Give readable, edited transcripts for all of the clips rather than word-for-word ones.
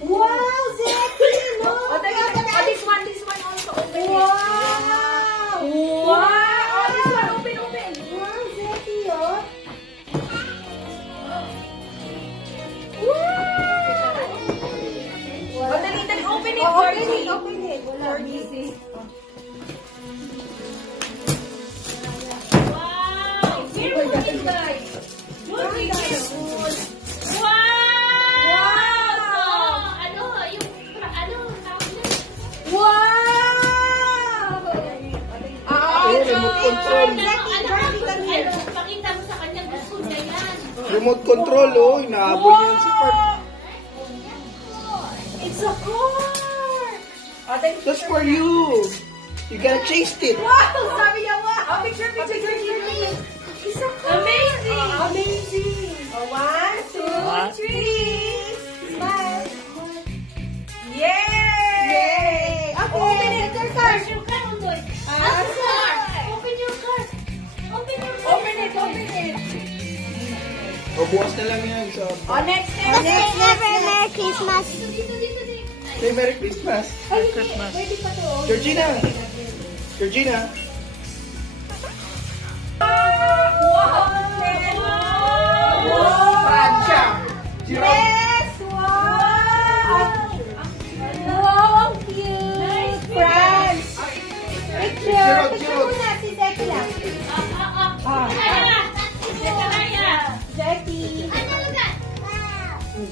Wow, Zeki, no? This one also open. Wow! Wow! This one open. Wow, Zeki, oh. Oh, dali, open it. Open it. Wala. Wow! Beautiful, guys. Beautiful. Wow! Wow! Remote control. Pakita mo sa kanya, gusto niya yan. Remote control, oh. Inaabol yan si Park. It's a car! That's for you. You gotta taste it. Wow! Sabi niya, wow! Picture. It's a car! Amazing! Amazing! 1, 2, 3! Smile! Yay! Okay, open it, your car! Where's your car, Undoy? Open your car! Open it! O, bukas na lang yan. So, Next. Merry Christmas! Dito. say Merry Christmas. Merry Christmas! Pwede pa to. Georgina. Francia. Yes! Wow! Wow, ang cute! France! Picture muna, si Zeki lang. Zeki.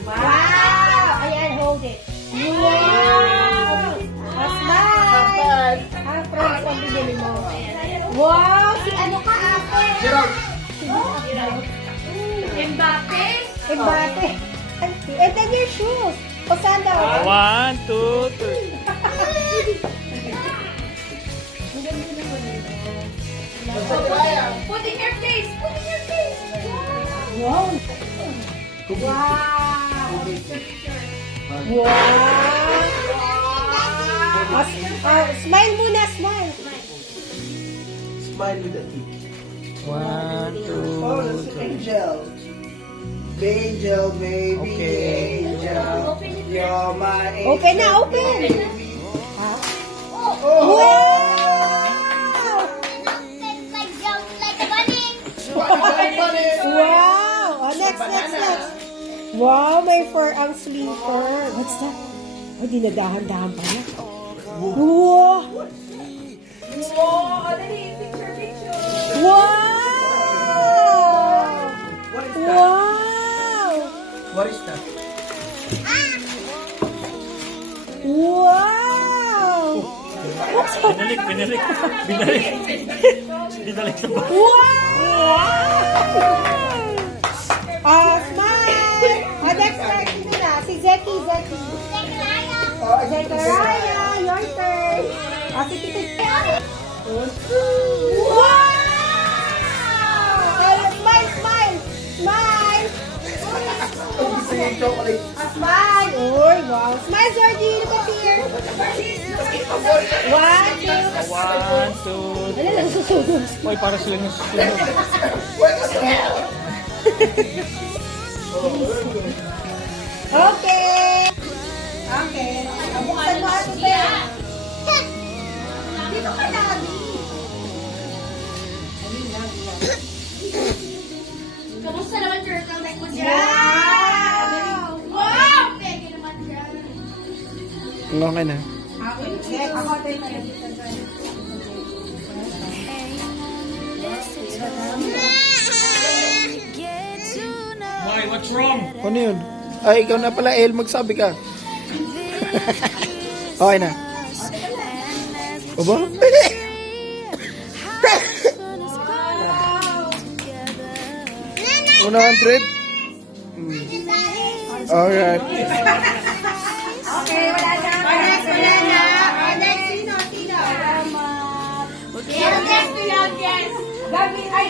Wow! Ayan, hold it. Wow! Asman! Ang France ang binili mo. Wow! Si ano ka, ate? Gerald. Mbappe. Embate. And then your shoes. O sandal. 1, 2, 3. Put in your face. Wow! Wow! Wow! Smile muna, smile. Smile with a T. 1, Oh, that's an angel. Angel, baby. Okay. Angel. You're my angel. Open na, open. Oh! Wow! Wow! Oh, next. Wow, may forearm sleeper. What's that? Oh, dinadahan-dahan pa na. Wow! Wow! What is that? Wow! What is that? Wow! Binalik sa bahay. Wow! Oh, smile! Oh, next time, sino na? Si Zeki. Zechariah, your turn. Oh, si Tito. Wow! Oh, smile! Singing chocolate. Smile! Oy, wow! Smile, Georgie! Look up here! 1, 2. 1, 2. Ano lang susunod? Uy, para sila nasusunod. Okay! Buksan mo ato ba? Dito ka lagi. Kamusta naman turtleneck mo dyan? Wow! Pwede naman dyan. Okay na. Ako tayo na dito. Why? What's wrong? Ano yun? Ay, ikaw na pala, El. Magsabi ka. Okay na. Aba? 100? Alright. Okay, wala na. Next, sino? Yes. Gabi, ay,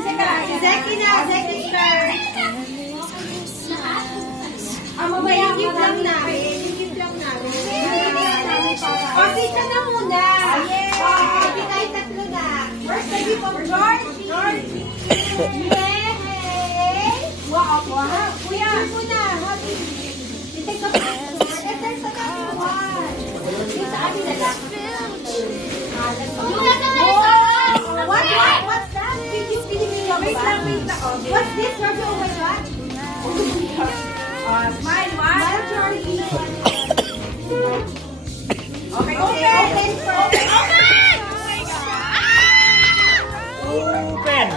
si Zeki na. Zeki's turn. Mamaya give lang namin. O, kita na muna. Hindi tayo tatlo na. First, the gift of Georgie. Yay! Wow. Kuya, muna. Happy. Take a Smile, Charlie. Okay, open first. Open!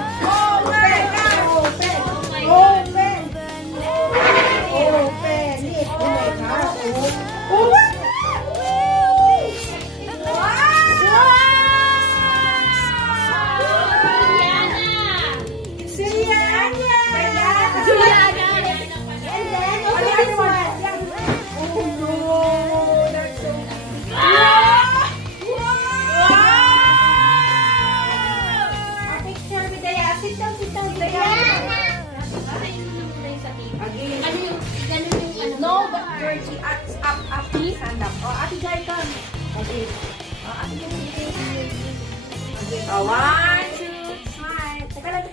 No, but Georgie, up, stand up. Oh, Ate Jai, come. Okay. Oh, Ate Jai, okay. Oh, 1, 2, smile. Teka lang.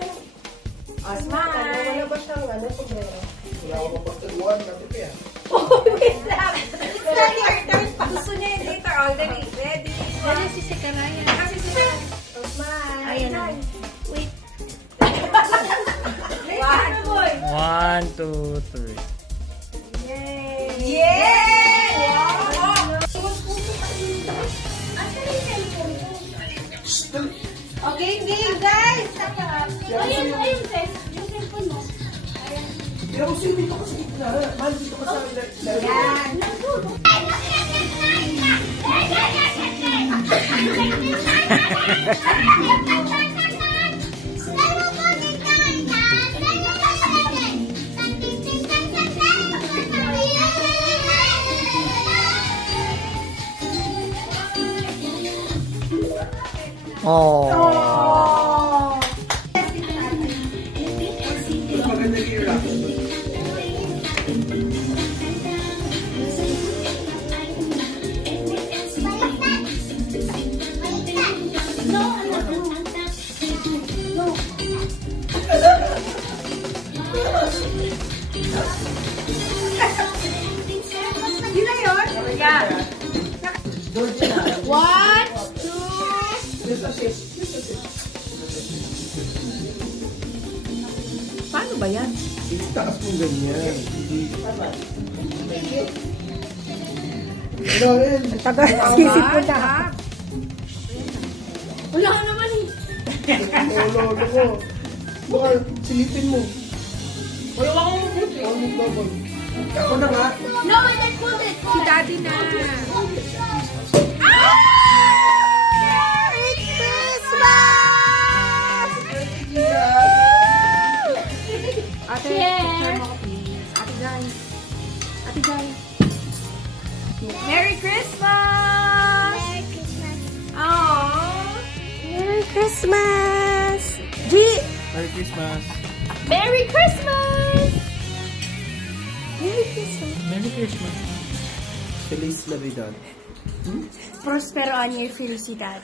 Oh, smile. Wala ba siyang sombrero? Wala ako mapagtaguan, natip yan. Oh, wait lang. It's not your turn. Gusto niya yung later. Oh, ready. Dali si Sekaraya. Kasi siya. Oh, smile. Ayan. Wait. 1, 2, 3. Yay! Wow! Okay, game, guys! Ayun, Tess. Yung cellphone mo. Hindi ako sino dito kasi gitna. Man, dito ka sa akin. Yan! Oh. Maganda yung rap. Yun na yun? Yeah. 1, 2, Just assist. paano ba yan? Taas mo ganyan. Ano rin? Sisip ko na. Wala ka naman eh. Lolo ko. Baka silipin mo. Wala akong Double. Ako na nga. No, wait, put it. si daddy na. Ate, picture mo ko please. Ate guys. Ate guys. Merry Christmas! Merry Christmas. Aww. Merry Christmas. G! Merry Christmas. Merry Christmas. Merry Christmas. Merry Christmas. Feliz Navidad. Prospero año y felicidad.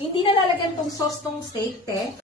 Hindi na lalagyan tong sauce tong steak, te.